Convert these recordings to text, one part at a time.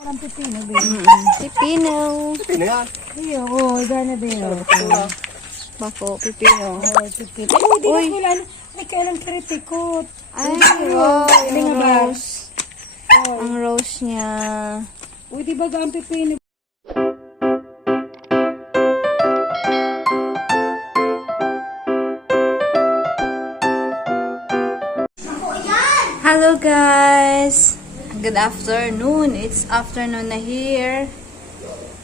Parang pipino, be. Pipino. Pipino yan. Iyo, oo, gana, be. Bako, pipino. Oo, pipino. Ay, hindi na kulan. Ay, kailang karitikot. Ay, wow. Hindi nga Yung ba? rose. Ang rose niya. Uy, di ba ang pipino? Hello guys! Good afternoon. It's afternoon na here.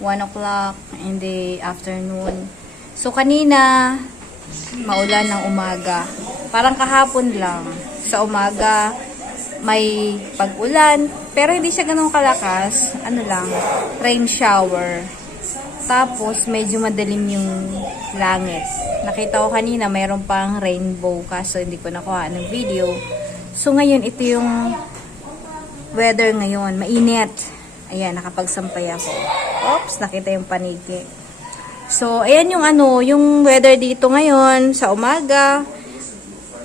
1 o'clock in the afternoon. So kanina, maulan ng umaga. Parang kahapon lang. Sa umaga, may pag-ulan. Pero hindi siya ganun kalakas. Ano lang, rain shower. Tapos, medyo madilim yung langit. Nakita ko kanina, mayroon pang rainbow. Kaso, hindi ko nakuha ng video. So, ngayon, ito yung weather ngayon. Mainit. Ayan, nakapagsampay ako. Oops, nakita yung paniki. So, ayan yung yung weather dito ngayon. Sa umaga,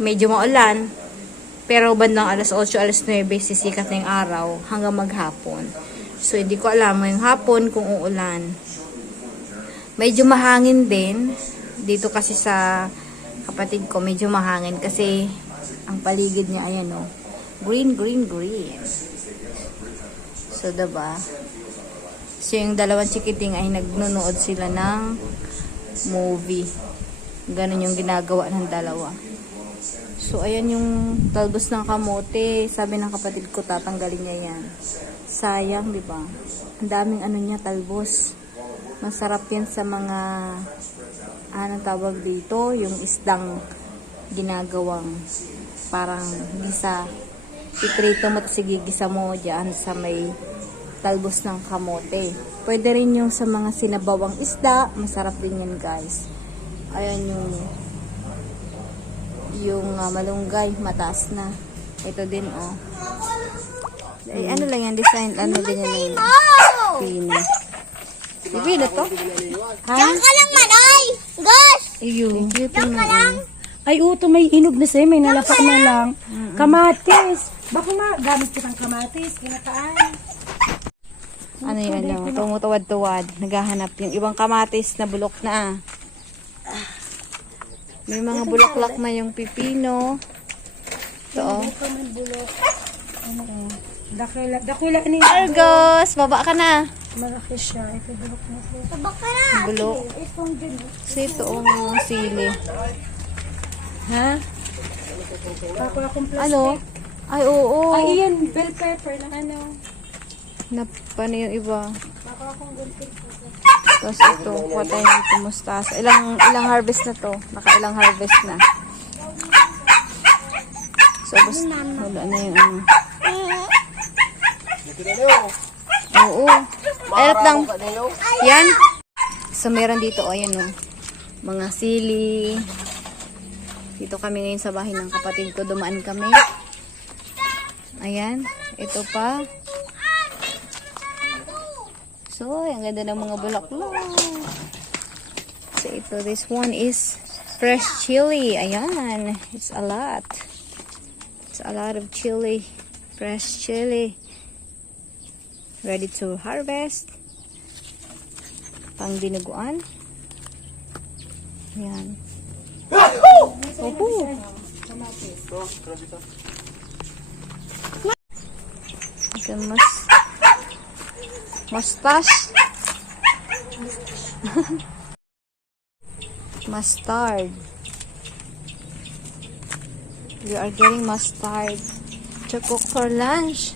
medyo maulan. Pero bandang alas 8, alas 9, sisikat na yung araw hanggang maghapon. So, hindi ko alam ngayong hapon kung uulan. Medyo mahangin din. Dito kasi sa kapatid ko, medyo mahangin kasi ang paligid niya, ayan o. Green, green, green. So, diba? So, yung dalawang chikiting ay nagnunood sila ng movie. Ganun yung ginagawa ng dalawa. So, ayan yung talbos ng kamote. Sabi ng kapatid ko, tatanggalin niya yan. Sayang, diba? Ang daming niya, talbos. Masarap yan sa mga, anong tawag dito? Yung isdang ginagawang parang gisa. Iprito mo, sigigisa mo dyan sa may talbos ng kamote. Pwede rin yung sa mga sinabawang isda. Masarap din yan, guys. Ayan yung malunggay, mataas na. Ito din, oh. Ay, ano lang yan, design, ano din yan. Pino. Pino to? Ha? Diyan ka lang man, ay! Gosh! Ayun. Diyan ka lang! Ay, uto, may hinog na sa'yo. May nalapak na lang. Kamatis. Baka gamit kitang kamatis. Kinataan. Ano yun, tumutuwad-tuwad. Naghahanap yung ibang kamatis na bulok na. May mga bulaklak na yung pipino. Ito, oh. Dakila ni Argos! Baba ka na. malaki siya. Ito bulok na ito. Sabak ka na! Bulok. Itong din. So, ito, oh, mga sili. Ha? Ako akong plastic. Ano? Ay, oo. Ay, iyan. Bell pepper na ano. Napano yung iba. Ako akong gunting. Tapos ito, kuha tayo nito mustasa. Ilang harvest na to? Nakailang harvest na. So, basta, wala na yung ano. Oo. Ayot lang. Yan. So, meron dito, o, yan o. Mga sili. Dito kami ngayon sa bahay ng kapatid ko. Dumaan kami. Ayan. Ito pa. So, ang ganda ng mga bulaklak. So, ito, this one is fresh chili. Ayan. It's a lot. It's a lot of chili. Fresh chili. Ready to harvest. Pang dinuguan. Ayan. Opo. Ito mustache. Mustard. We are getting mustard to cook for lunch.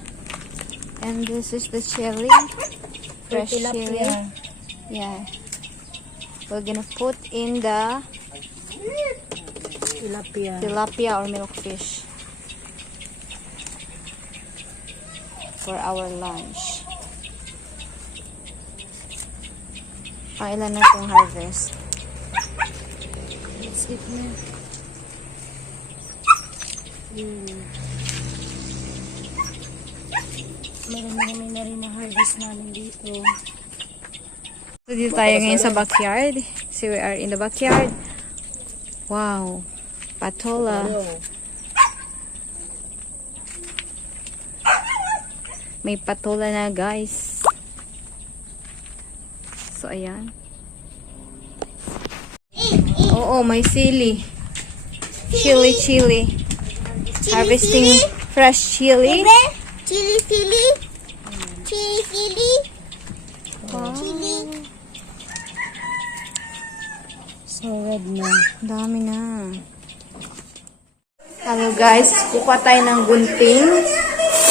And this is the chili. Fresh chili. Yeah. We're gonna put in the tilapia or milkfish for our lunch. Ilan na itong harvest? Let's eat na. Marami na rin na harvest namin dito. So, dito tayo ngayon sa backyard. So, we are in the backyard. Wow. Patola. May patola na, guys. So, ayan. Oo, may sili. Chili. Harvesting fresh chili. Chili. Chili. So red na. Dami na. Hello guys, kukuha tayo ng gunting.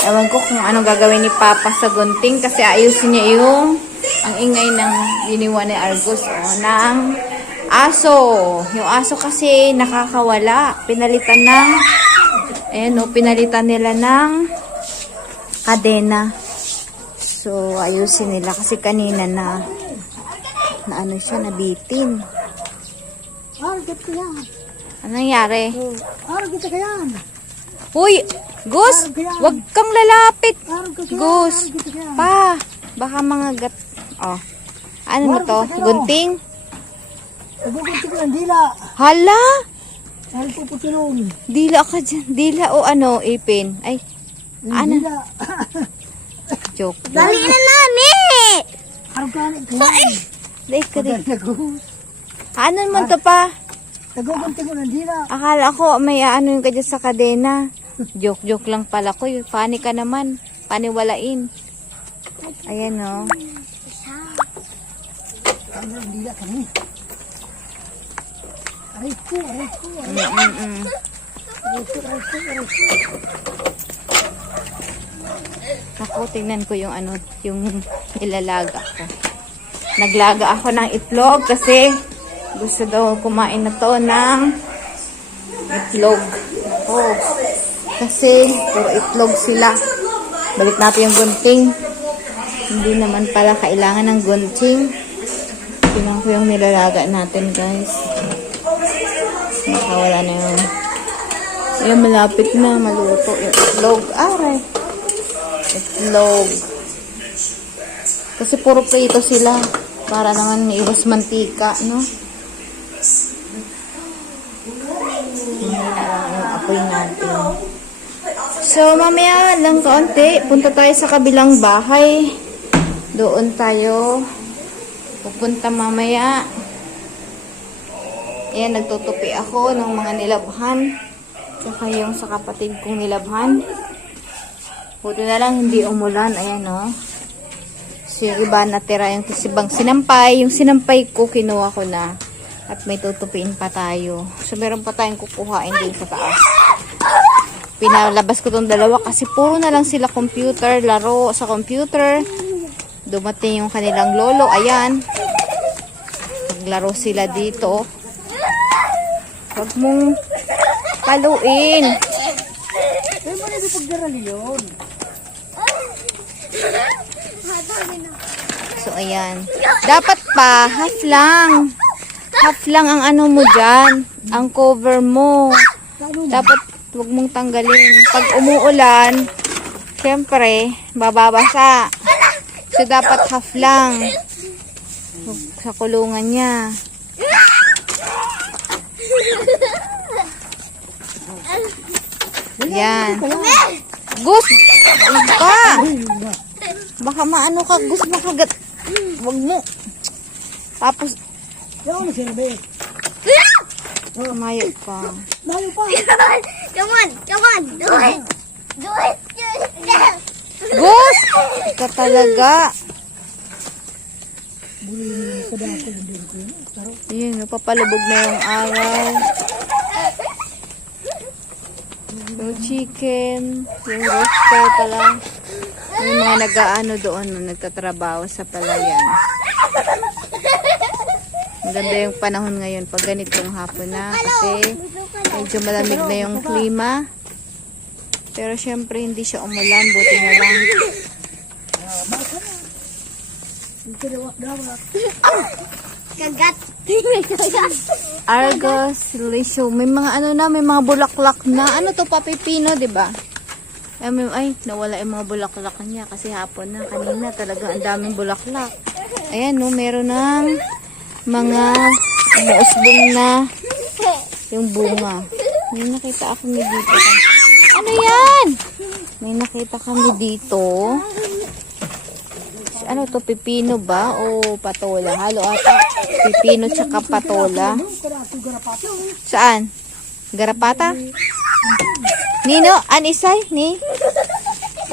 Ewan ko kung ano gagawin ni Papa sa gunting kasi ayusin niya yung ang ingay ng giniwa ni Argus ng aso. Yung aso kasi nakakawala. Pinalitan nila ng kadena. So, ayusin nila kasi kanina na ano siya, nabitin. Argat ka yan. Ano nangyari? Argat ka yan. Uy! Gus! Wag kang lalapit! Argat ka yan. Gus! Pa! Baka mga gat... Oh. Ano na to? Gunting? Nagugunti ko ng dila. Hala! Dahil puputilong. Dila ka dyan. Dila o ano, ipin. Ay, ano? Dila. Joke. Dali na nani! Argat ka yan. Dahil ka din. Nagugunti Ano mo to pa? ko ng dila. Akala ko may ano yung kadya sa kadena. Joke lang pala ko. Funny ka naman. Paniwalain. Ayan o. Ano ang dila kami? Aray ko. Ako, tingnan ko yung ano, yung nilalaga ko. Naglaga ako ng itlog kasi gusto daw kumain na to ng itlog. Oh, kasi puro itlog sila. Balik natin yung gunting. Hindi naman pala kailangan ng gunting. Tingnan ko yung nilalaga natin, guys. Nakawala na yun. Ayan, malapit na maluto yung itlog. Aray. Itlog. Kasi puro prito sila. Para naman iwas mantika, no? Yung apoy natin. So, mamaya lang kaunti. Punta tayo sa kabilang bahay. Doon tayo pupunta mamaya. Ayan, nagtutupi ako ng mga nilabhan. Saka yung sa kapatid kong nilabhan. Buti na lang hindi umulan. Ayan, no? So, yung iba natira yung sibang sinampay. Yung sinampay ko, kinuha ko na. At may tutupiin pa tayo. So, meron pa tayong kukuhain din sa taas. Pinalabas ko tong dalawa kasi puro na lang sila computer, laro sa computer. Dumating yung kanilang lolo. Ayan. Naglaro sila dito. Huwag mong paluin. Eh, mo na pagdarali yun. So, ayan. Dapat pa, half lang. Half lang ang ano mo dyan. Ang cover mo. Dapat, huwag mong tanggalin. Pag umuulan, syempre, bababasa. So, dapat half lang. Sa kulungan niya. Yan. Gus! Pa! Baka maano ka, Gus, makagat. Huwag mo. Tapos, Yan mo sinabi. mayo pa. Layo pa. Come on, do it. Do it. Gus! Ika talaga. Ayun, napapalubog na yung araw. Yung chicken, yung roaster pala. Yung mga nag-aano doon, nagtatrabaho sa palayan. Maganda yung panahon ngayon pag ganitong hapon na kasi medyo malamig na yung klima. Pero syempre hindi siya umulan, buti na lang. Kagat. Argus, Lisho. May mga ano na, may mga bulaklak na. Ano to, papipino, di ba? Ay, nawala yung mga bulaklak niya kasi hapon na. Kanina talaga ang daming bulaklak. Ayan, no, meron ng mga umuusbong na yung bunga. May nakita ako dito. Ano yan? May nakita kami dito. Ano to, pipino ba o patola? Halo ata. Pipino tsaka patola. Saan? Garapata? Nino, anisay? Ni?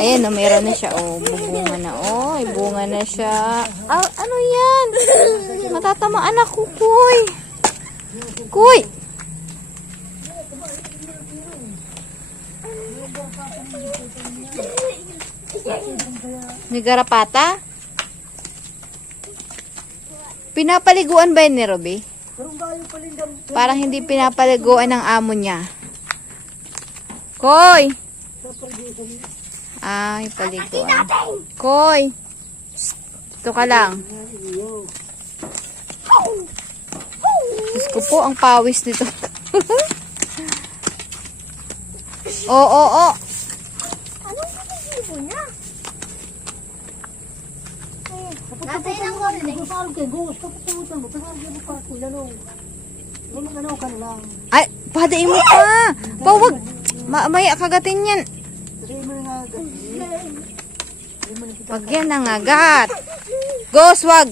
Ayan, oh, meron na siya. Oh, bubunga na. Oh, bunga na siya. Ah, ano yan? Matatamaan ako, Kuy. Kuy! Ni garapata? Pinapaliguan ba yun ni Robby? Parang hindi pinapaliguan ng amo niya. Koy! Ay, paliguan. Koy! Ito ka lang. Diyos ko po, ang pawis nito. Oo. Anong pagkisibo niya? Nasa ilang ko rin eh. Ay, padain mo pa. Pawag. May akagatin yan. Pag yan nangagat. Gos, wag.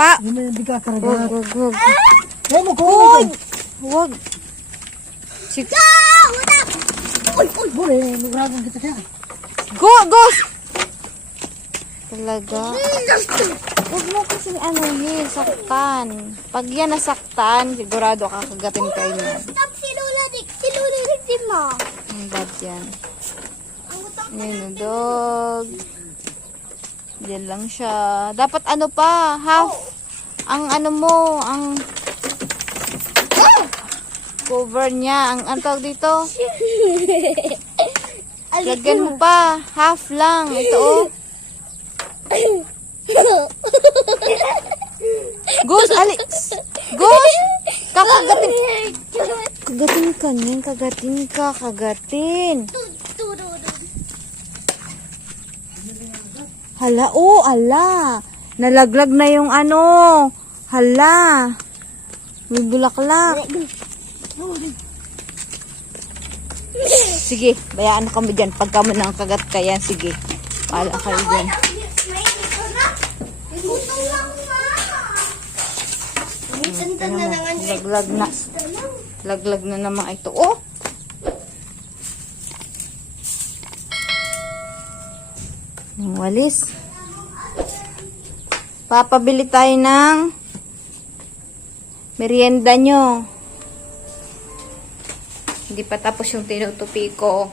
Pa. Wag. Uy! Wag. Sik. Gos! Talaga. Huwag mo kasi saktan. Pag yan nasaktan, sigurado kakagatin kayo niyan. Stop si Lola din mo. Ang bad yan. Yan, dog. Diyan lang siya. Dapat ano pa, half. Ang ano mo, ang cover niya. Ang tawag dito. Lagyan mo pa. Half lang. Ito, oh. Gus, alis. Gus! Kakagatin. Kagatin ka niyan. Kagatin. Hala, oh, ala. Nalaglag na yung ano. Hala. May bulaklak. Sige, bayaan kami dyan. Pagka mo nang kagat ka yan, sige. Pala kayo dyan. Laglag na. Laglag na naman ito. Oh! Yung walis. Papabili tayo ng merienda nyo. Hindi pa tapos yung tinutupi ko.